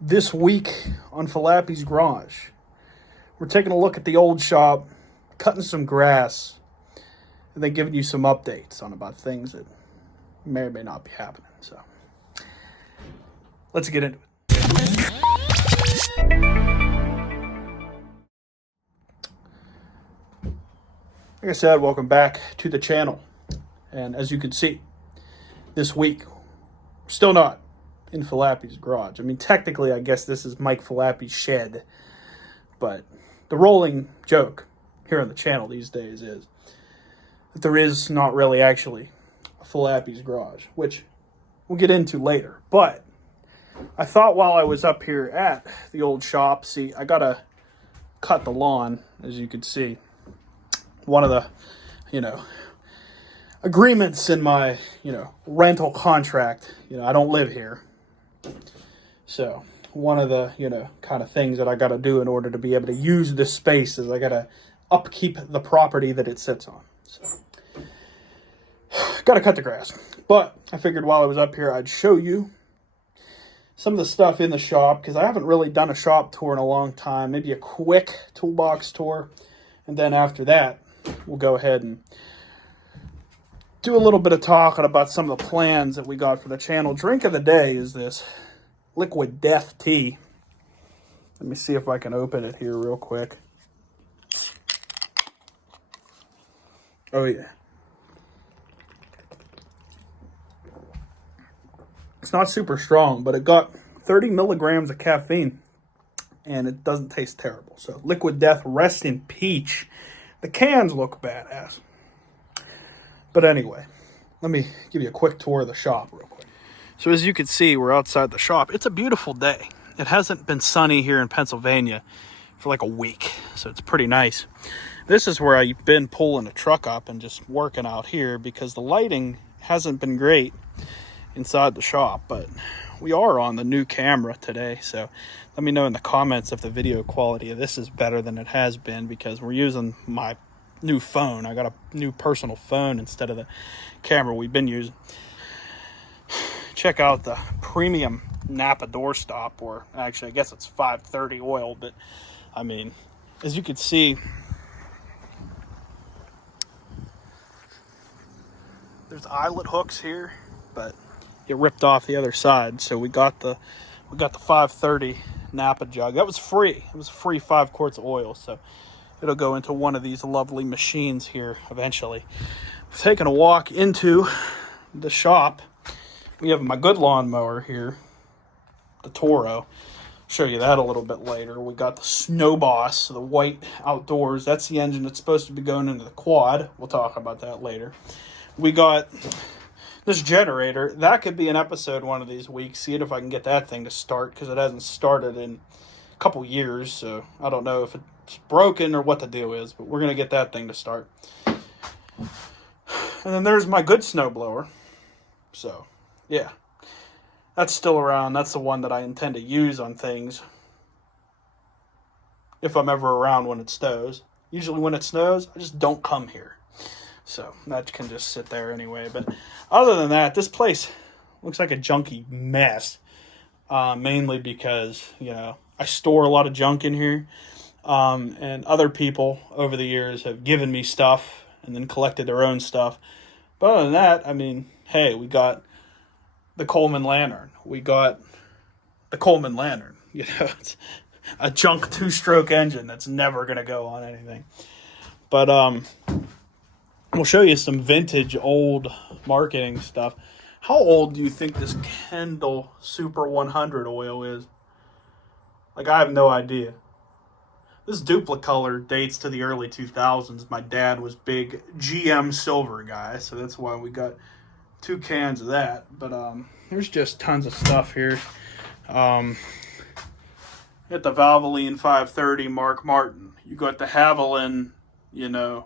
This week on Falappi's Garage, we're taking a look at the old shop, cutting some grass, and then giving you some updates on about things that may or may not be happening. So, let's get into it. Like I said, welcome back to the channel. And as you can see, this week, we're still not in Falappi's garage. I mean, technically, I guess this is Mike Falappi's shed, but the rolling joke here on the channel these days is that there is not really actually a Falappi's garage, which we'll get into later. But I thought while I was up here at the old shop, see, I gotta cut the lawn, as you can see. One of the, agreements in my, rental contract, I don't live here. So one of the, kind of things that I got to do in order to be able to use this space is I got to upkeep the property that it sits on. So got to cut the grass. But I figured while I was up here, I'd show you some of the stuff in the shop because I haven't really done a shop tour in a long time. Maybe a quick toolbox tour. And then after that, we'll go ahead and do a little bit of talking about some of the plans that we got for the channel. Drink of the day is this Liquid Death tea. Let me see if I can open it here real quick. Oh yeah. It's not super strong, but it got 30 milligrams of caffeine and it doesn't taste terrible. So Liquid Death, rest in peach. The cans look badass. But anyway, let me give you a quick tour of the shop real quick. So as you can see, we're outside the shop. It's a beautiful day. It hasn't been sunny here in Pennsylvania for like a week, so it's pretty nice. This is where I've been pulling a truck up and just working out here because the lighting hasn't been great inside the shop, but we are on the new camera today, so let me know in the comments if the video quality of this is better than it has been because we're using my new phone. I got a new personal phone instead of the camera we've been using. Check out the premium Napa doorstop, or actually I guess it's 530 oil, but I mean, as you can see, there's eyelet hooks here, but it ripped off the other side. So we got the 530 Napa jug. That was free. It was free 5 quarts of oil, so it'll go into one of these lovely machines here eventually. Taking a walk into the shop. We have my good lawnmower here, the Toro. Show you that a little bit later. We got the Snow Boss, the white outdoors. That's the engine that's supposed to be going into the quad. We'll talk about that later. We got this generator. That could be an episode one of these weeks. See if I can get that thing to start because it hasn't started in a couple years. So I don't know if it's broken or what the deal is, but we're going to get that thing to start. And then there's my good snowblower. So, yeah. That's still around. That's the one that I intend to use on things if I'm ever around when it snows. Usually when it snows, I just don't come here. So that can just sit there anyway. But other than that, this place looks like a junky mess. Mainly because, I store a lot of junk in here. And other people over the years have given me stuff and then collected their own stuff. But other than that, I mean, hey, we got the Coleman Lantern. We got the Coleman Lantern. It's a junk 2-stroke engine that's never going to go on anything. But we'll show you some vintage old marketing stuff. How old do you think this Kendall Super 100 oil is? Like, I have no idea. This Duplicolor dates to the early 2000s. My dad was big GM silver guy, so that's why we got 2 cans of that. But there's just tons of stuff here. You got the Valvoline 530 Mark Martin. You got the Haviland, the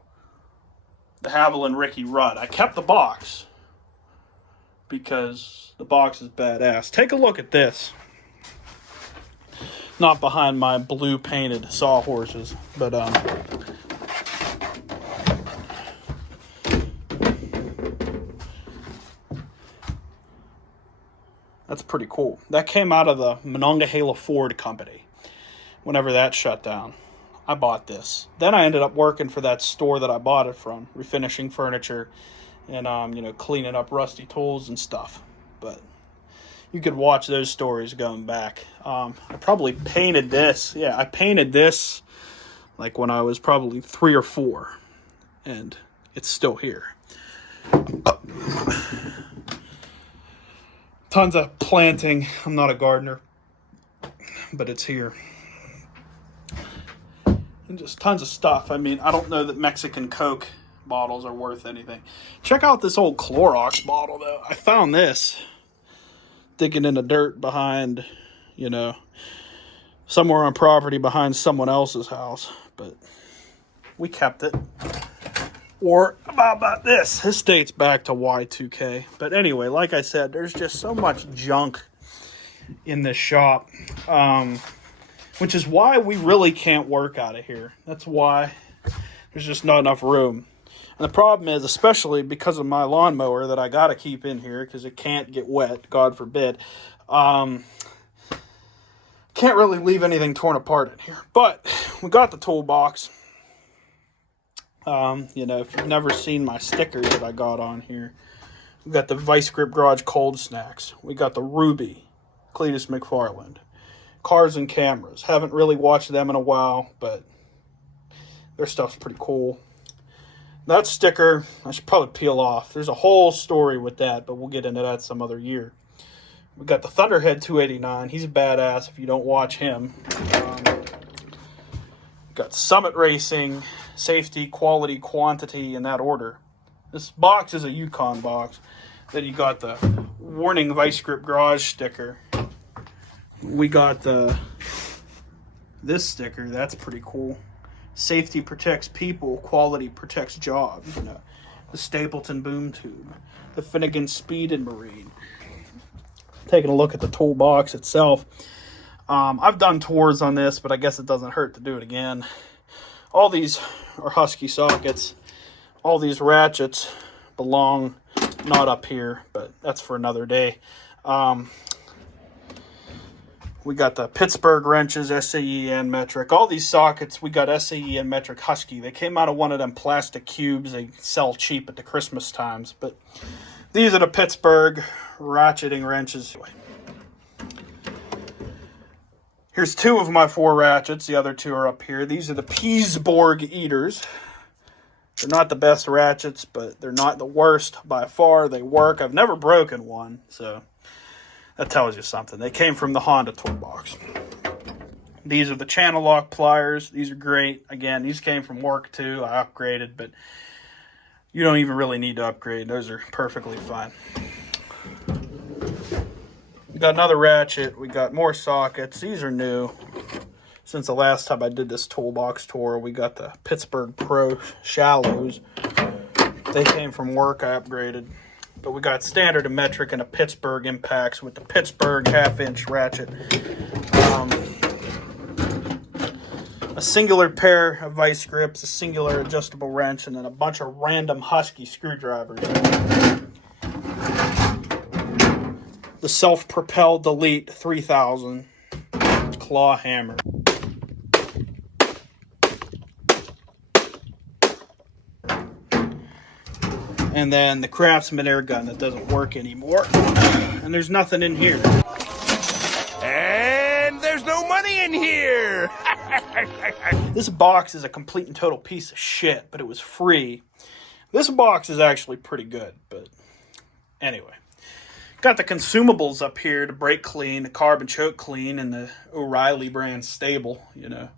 Haviland Ricky Rudd. I kept the box because the box is badass. Take a look at this. Not behind my blue painted sawhorses, but That's pretty cool. That came out of the Monongahela Ford Company. Whenever that shut down, I bought this. Then I ended up working for that store that I bought it from, refinishing furniture and, cleaning up rusty tools and stuff. But you could watch those stories going back. I probably painted this. Yeah, I painted this like when I was probably 3 or 4. And it's still here. Tons of planting. I'm not a gardener, but it's here. And just tons of stuff. I mean, I don't know that Mexican Coke bottles are worth anything. Check out this old Clorox bottle, though. I found this digging in the dirt behind, somewhere on property behind someone else's house. But we kept it. Or about this. This dates back to Y2K. But anyway, like I said, there's just so much junk in this shop. Which is why we really can't work out of here. That's why there's just not enough room. And the problem is, especially because of my lawnmower that I got to keep in here because it can't get wet, God forbid. Can't really leave anything torn apart in here. But we got the toolbox. If you've never seen my stickers that I got on here, we got the Vice Grip Garage Cold Snacks. We got the Ruby, Cletus McFarland. Cars and Cameras. Haven't really watched them in a while, but their stuff's pretty cool. That sticker, I should probably peel off. There's a whole story with that, but we'll get into that some other year. We got the Thunderhead 289. He's a badass if you don't watch him. Got Summit Racing, Safety, Quality, Quantity, in that order. This box is a Yukon box. Then you got the Warning Vice Grip Garage sticker. We got this sticker. That's pretty cool. Safety protects people, quality protects jobs. The Stapleton boom tube, the Finnegan Speed and Marine. Taking a look at the toolbox itself. I've done tours on this, but I guess it doesn't hurt to do it again. All these are Husky sockets. All these ratchets belong not up here, but that's for another day. We got the Pittsburgh wrenches, SAE and metric. All these sockets, we got SAE and metric Husky. They came out of one of them plastic cubes they sell cheap at the Christmas times. But these are the Pittsburgh ratcheting wrenches. Here's 2 of my 4 ratchets. The other 2 are up here. These are the Peasborg Eaters. They're not the best ratchets, but they're not the worst by far. They work. I've never broken one, so that tells you something. They came from the Honda toolbox. These are the channel lock pliers. These are great. Again, these came from work too. I upgraded, but you don't even really need to upgrade. Those are perfectly fine. We got another ratchet. We got more sockets. These are new. Since the last time I did this toolbox tour, we got the Pittsburgh Pro Shallows. They came from work. I upgraded. But we got standard and metric and a Pittsburgh impacts with the Pittsburgh half-inch ratchet. A singular pair of vice grips, a singular adjustable wrench, and then a bunch of random Husky screwdrivers. The self-propelled Delete 3000 claw hammer. And then the Craftsman air gun that doesn't work anymore. And there's nothing in here. And there's no money in here! This box is a complete and total piece of shit, but it was free. This box is actually pretty good, but anyway. Got the consumables up here to brake clean, the carbon choke clean, and the O'Reilly brand stable, A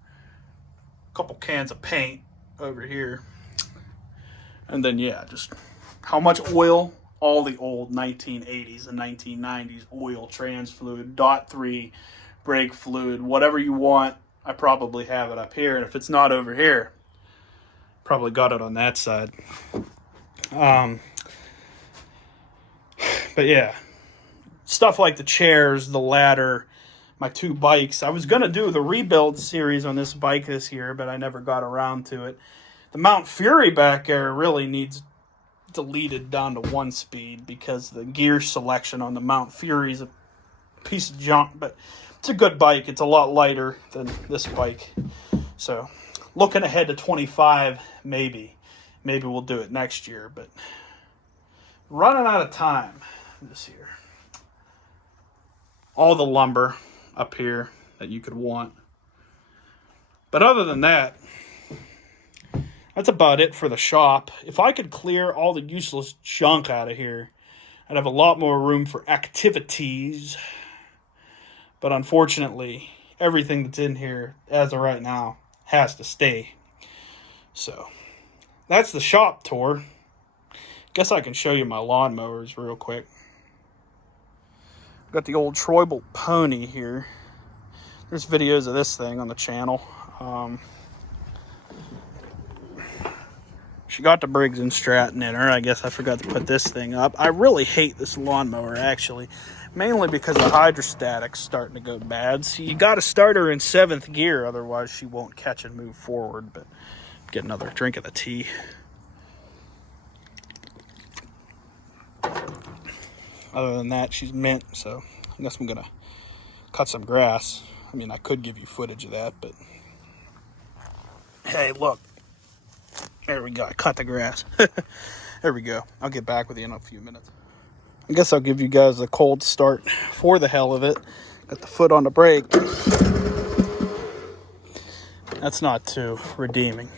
couple cans of paint over here. And then, yeah, just how much oil? All the old 1980s and 1990s oil, trans fluid, .3, brake fluid, whatever you want. I probably have it up here. And if it's not over here, probably got it on that side. But yeah, stuff like the chairs, the ladder, my 2 bikes. I was going to do the rebuild series on this bike this year, but I never got around to it. The Mount Fury back there really needs deleted down to 1 speed because the gear selection on the Mount Fury is piece of junk, but it's a good bike. It's a lot lighter than this bike. So looking ahead to 25, maybe we'll do it next year, but running out of time this year. All the lumber up here that you could want. But other than that, that's about it for the shop. If I could clear all the useless junk out of here, I'd have a lot more room for activities. But unfortunately, everything that's in here as of right now has to stay. So that's the shop tour. Guess I can show you my lawnmowers real quick. Got the old Troyble Pony here. There's videos of this thing on the channel. She got the Briggs & Stratton in her. I guess I forgot to put this thing up. I really hate this lawnmower, actually. Mainly because the hydrostatic's starting to go bad. So you got to start her in 7th gear. Otherwise, she won't catch and move forward. But get another drink of the tea. Other than that, she's mint. So I guess I'm going to cut some grass. I mean, I could give you footage of that. But hey, look. There we go. I cut the grass. There we go. I'll get back with you in a few minutes. I guess I'll give you guys a cold start for the hell of it. Got the foot on the brake. That's not too redeeming.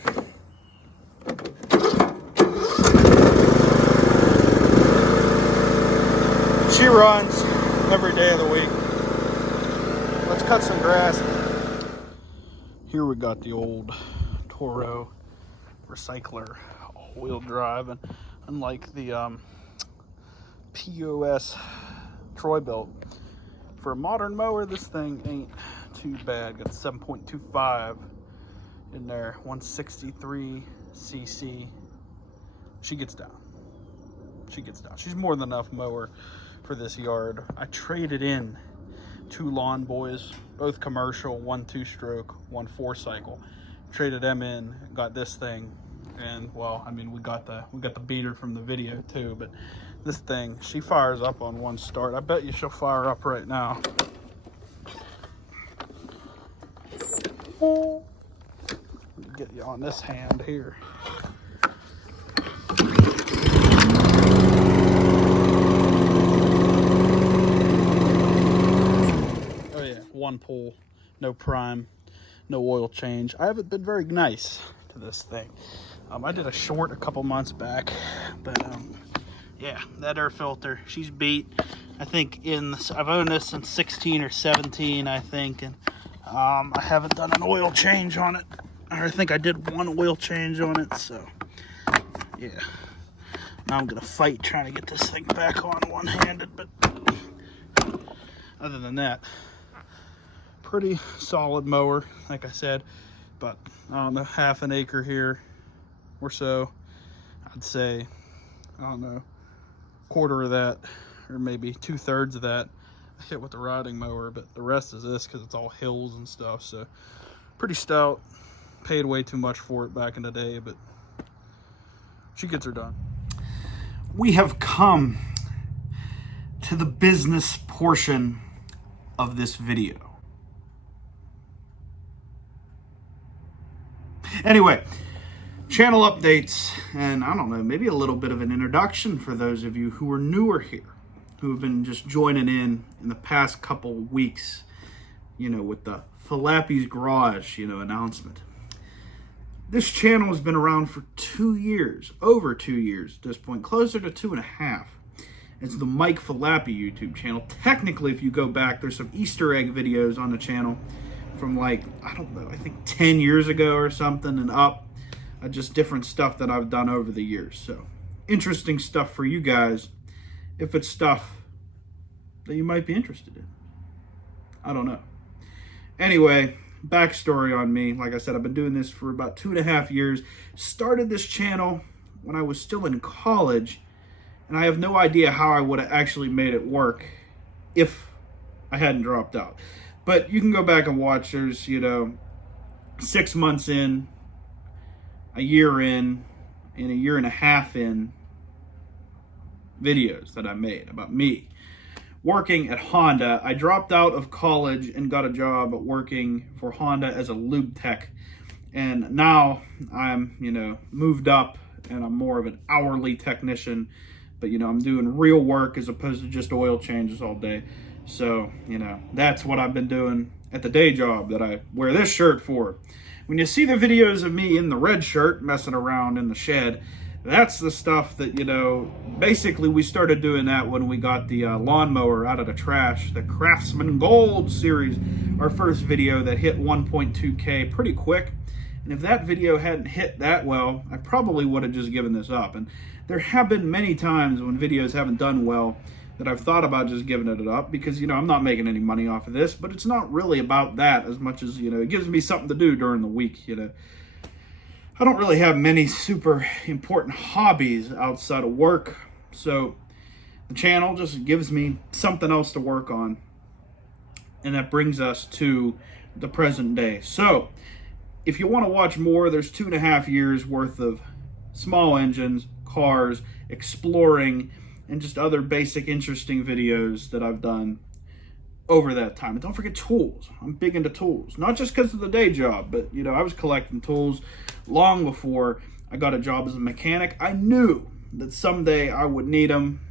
She runs every day of the week. Let's cut some grass. Here we got the old Toro recycler all-wheel drive, and unlike the POS Troy-Bilt, for a modern mower, this thing ain't too bad. Got 7.25 in there, 163 cc. She gets down. She's more than enough mower for this yard. I traded in 2 lawn boys, both commercial, 1 2-stroke, 1 4-cycle. Traded them in, got this thing, and well, I mean, we got the beater from the video too, but this thing, she fires up on one start. I bet you she'll fire up right now. Get you on this hand here. Oh yeah, 1 pull, no prime. No oil change. I haven't been very nice to this thing. I did a short a couple months back, but yeah, that air filter, she's beat. I think I've owned this since 16 or 17, I think, and I haven't done an oil change on it. I think I did 1 oil change on it, so yeah. Now I'm gonna fight trying to get this thing back on one-handed, but other than that, pretty solid mower, like I said, but I don't know, half an acre here or so. I'd say, I don't know, quarter of that, or maybe 2/3 of that I hit with the riding mower, but the rest is this because it's all hills and stuff. So pretty stout. Paid way too much for it back in the day, but she gets her done. We have come to the business portion of this video. Anyway, channel updates, and I don't know, maybe a little bit of an introduction for those of you who are newer here, who have been just joining in the past couple weeks, you know, with the Falappi's Garage, you know, announcement. This channel has been around for 2 years, over 2 years at this point, closer to 2.5. It's the Mike Falappi YouTube channel. Technically, if you go back, there's some Easter egg videos on the channel from like, I don't know, I think 10 years ago or something and up. Just different stuff that I've done over the years. So interesting stuff for you guys if it's stuff that you might be interested in. I don't know. Anyway, backstory on me. Like I said, I've been doing this for about 2.5 years. Started this channel when I was still in college, and I have no idea how I would have actually made it work if I hadn't dropped out. But you can go back and watch. There's, you know, 6 months in, a year in, and a year and a half in videos that I made about me. working at Honda. I dropped out of college and got a job working for Honda as a lube tech. And now I'm, moved up and I'm more of an hourly technician. But, I'm doing real work as opposed to just oil changes all day. So, that's what I've been doing at the day job that I wear this shirt for. When you see the videos of me in the red shirt messing around in the shed, that's the stuff that, basically we started doing that when we got the lawnmower out of the trash, the Craftsman Gold series, our first video that hit 1.2K pretty quick. And if that video hadn't hit that well, I probably would have just given this up. And there have been many times when videos haven't done well that I've thought about just giving it up because, I'm not making any money off of this, but it's not really about that as much as, it gives me something to do during the week, I don't really have many super important hobbies outside of work, so the channel just gives me something else to work on, and that brings us to the present day. So, if you want to watch more, there's 2.5 years worth of small engines, cars, exploring, and just other basic interesting videos that I've done over that time. And don't forget tools. I'm big into tools. Not just because of the day job, but, I was collecting tools long before I got a job as a mechanic. I knew that someday I would need them.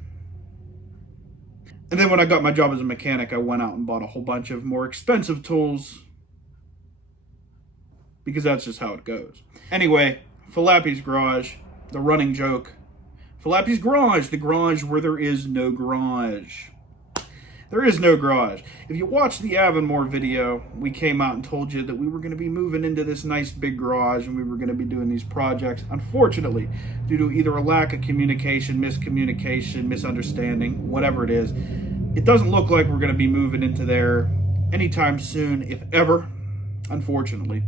And then when I got my job as a mechanic, I went out and bought a whole bunch of more expensive tools because that's just how it goes. Anyway, Falappi's garage, the running joke. Falappi's garage, the garage where there is no garage. There is no garage. If you watch the Avonmore video, we came out and told you that we were going to be moving into this nice big garage and we were going to be doing these projects. Unfortunately, due to either a lack of communication, miscommunication, misunderstanding, whatever it is, it doesn't look like we're going to be moving into there anytime soon, if ever, unfortunately.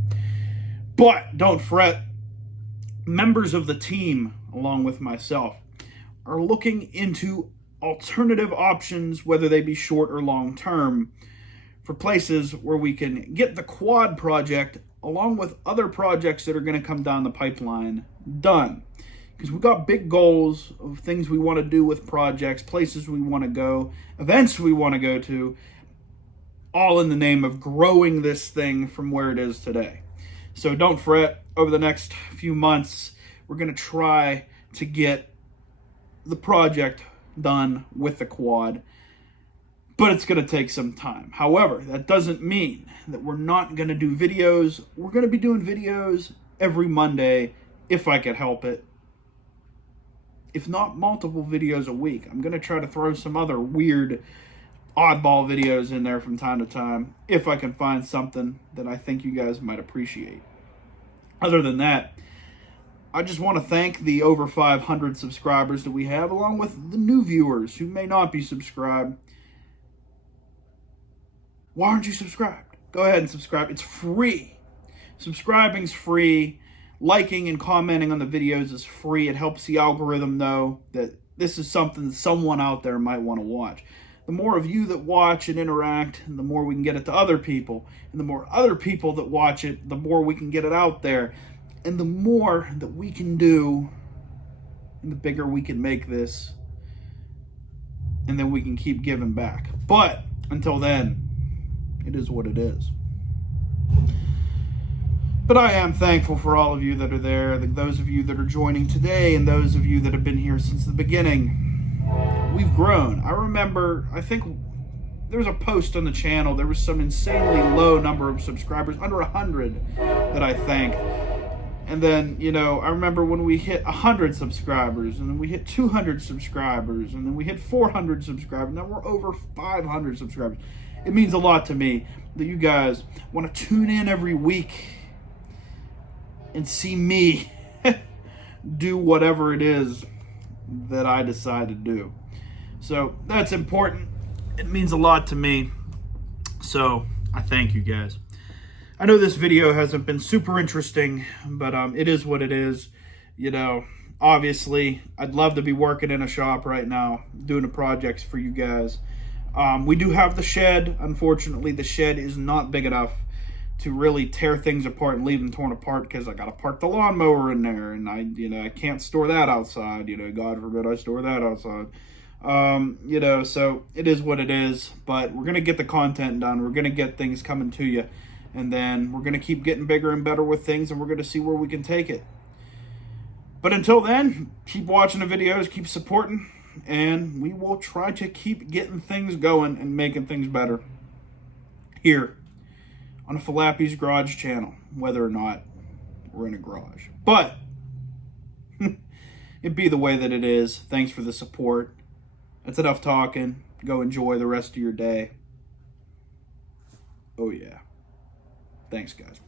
But don't fret. Members of the team, along with myself, are looking into alternative options, whether they be short or long term, for places where we can get the quad project along with other projects that are going to come down the pipeline done. Because we've got big goals of things we want to do with projects, places we want to go, events we want to go to, all in the name of growing this thing from where it is today. So don't fret. Over the next few months, we're going to try to get the project done with the quad, but it's going to take some time. However, that doesn't mean that we're not going to do videos. We're going to be doing videos every Monday if I could help it. If not multiple videos a week. I'm going to try to throw some other weird oddball videos in there from time to time if I can find something that I think you guys might appreciate. Other than that, I just want to thank the over 500 subscribers that we have, along with the new viewers who may not be subscribed. Why aren't you subscribed? Go ahead and subscribe. It's free. Subscribing's free. Liking and commenting on the videos is free. It helps the algorithm know that this is something someone out there might want to watch. The more of you that watch and interact, the more we can get it to other people. And the more other people that watch it, the more we can get it out there. And the more that we can do, and the bigger we can make this, and then we can keep giving back. But until then, it is what it is. But I am thankful for all of you that are there, those of you that are joining today, and those of you that have been here since the beginning. We've grown. I remember, I think there was a post on the channel, there was some insanely low number of subscribers, under 100, that I thanked. And then, I remember when we hit 100 subscribers, and then we hit 200 subscribers, and then we hit 400 subscribers. Now we're over 500 subscribers. It means a lot to me that you guys want to tune in every week and see me do whatever it is that I decide to do. So that's important. It means a lot to me. So I thank you guys. I know this video hasn't been super interesting, but it is what it is. Obviously, I'd love to be working in a shop right now, doing the projects for you guys. We do have the shed. Unfortunately, the shed is not big enough to really tear things apart and leave them torn apart, because I got to park the lawnmower in there, and I can't store that outside. God forbid I store that outside. You know, so it is what it is, but we're going to get the content done. We're going to get things coming to you, and then we're going to keep getting bigger and better with things, and we're going to see where we can take it. But until then, keep watching the videos, keep supporting, and we will try to keep getting things going and making things better here on a Falappi's Garage channel, whether or not we're in a garage. But it be the way that it is. Thanks for the support. That's enough talking. Go enjoy the rest of your day. Oh yeah. Thanks, guys.